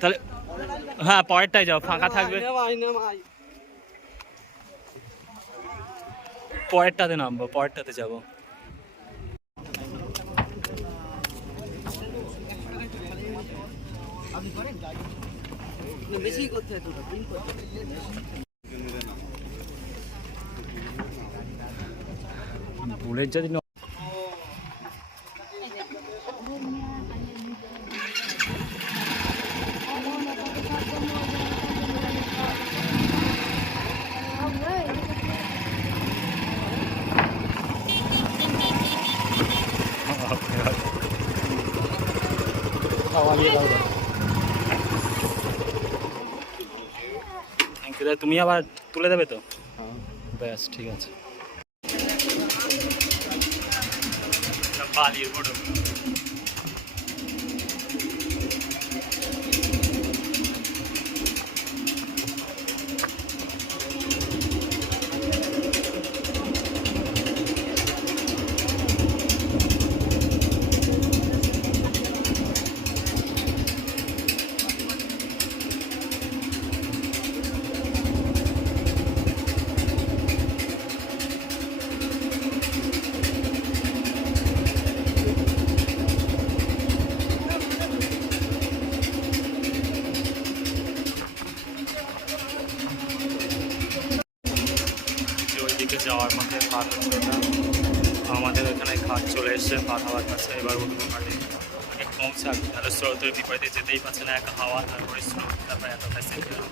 তাহলে হ্যাঁ পরেরটাই যাও ফাঁকা থাকবে। পরেরটাতে নামবো পরেরটাতে যাব। করতে বুলেট যদি তুমি আবার তুলে দেবে তো? ব্যাস ঠিক আছে। বালির ফটো যে যাওয়ার মধ্যে হচ্ছে না। আমাদের এখানে ঘাট চলে এসছে পা হওয়ার কাছে। এবার উঠবো ঘাটে অনেক কমছে আর তাহলে স্রোতের বিপরীতে যেতেই পারছে না, একা হাওয়া, তারপরে স্রোত, তারপরে এত প্যাসেঞ্জার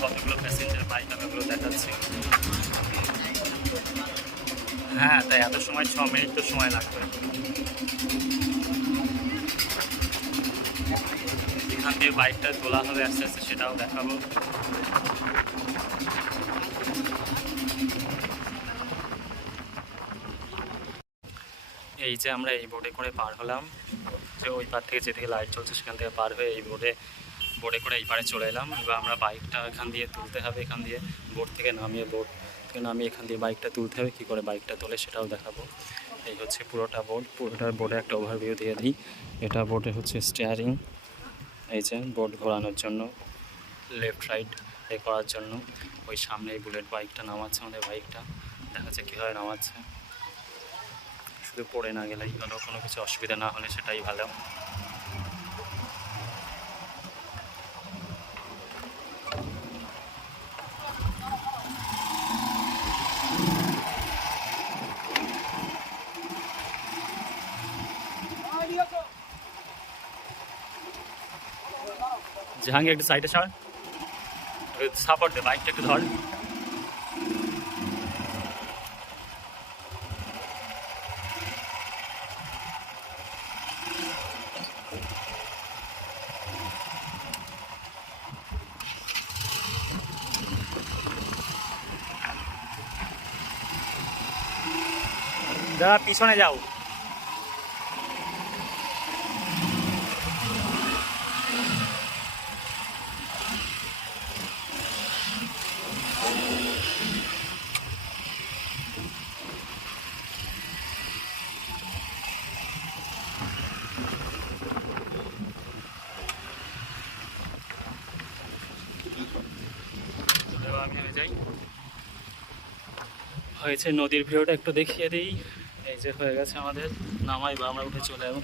কতগুলো প্যাসেঞ্জার বাইক ওগুলো দেখাচ্ছে। হ্যাঁ তাই এত সময়, ছ মিনিট তো সময় লাগবে। এখান দিয়ে বাইকটা তোলা হবে আস্তে আস্তে, সেটাও দেখাবো। এই যে আমরা এই বোটে করে পার হলাম, যে ওই পার থেকে যেদিকে লাইট চলছে সেখান থেকে পার হয়ে এই বোটে বোটে করে এই পারে চলে এলাম। এবার আমরা বাইকটা এখান দিয়ে তুলতে হবে, এখান দিয়ে বোর্ড থেকে নামিয়ে বোর্ড থেকে নামিয়ে এখান দিয়ে বাইকটা তুলতে হবে, কী করে বাইকটা তোলে সেটাও দেখাবো। এই হচ্ছে পুরোটা বোর্ড পুরোটার বোর্ডে একটা ওভারভিউ দিয়ে দিই। এটা বোটে হচ্ছে স্টিয়ারিং এই যে বোর্ড ঘোরানোর জন্য লেফট রাইট এ করার জন্য। ওই সামনে বুলেট বাইকটা নামাচ্ছে আমাদের বাইকটা দেখা যাচ্ছে কীভাবে নামাচ্ছে। শুধু পড়ে না গেলেই হলো কোনো কিছু অসুবিধা না হলে সেটাই ভালো। জাহাঙ্গীর, একটু সাইডে ছাড়। সাপোর্ট দে বাইকটা একটু ধর। দাদা পিছনে যাও। হয়েছে নদীর ভিউটা একটু দেখিয়ে দিই। এই যে হয়ে গেছে আমাদের নামাই বা আমরা উঠে চলে যাব।